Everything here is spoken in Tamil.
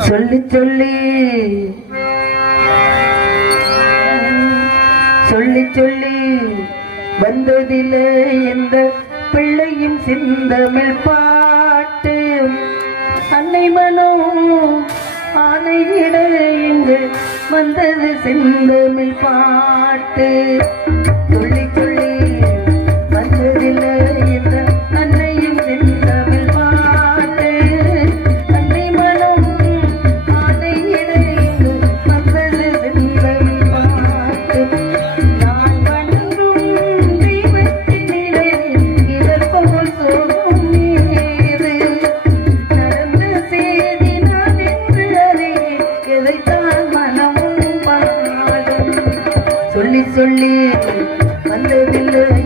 சொல்லி சொல்லி சொல்லி சொல்லி வந்ததிலே எந்த பிள்ளையும் சிந்தமிழ் பாட்டு அன்னை மனோ ஆணையிட இங்கு வந்தது செந்தமிழ் பாட்டு சொல்லி சொல்லி வந்ததிலே எந்த அன்னையும் செந்தமிழ் பாட்டு அன்னை மனம் ஆணையிட இங்கு வந்தது செந்தமிழ் பாட்டு நான் வணங்கும் தெய்வத்தினிலே இதற்போல் சோகம் ஏது நடந்த செய்தி நான் என்று அறியேன் எதைத்தான் மனமும் பாடும் சொல்லி சொல்லி வந்ததில்லை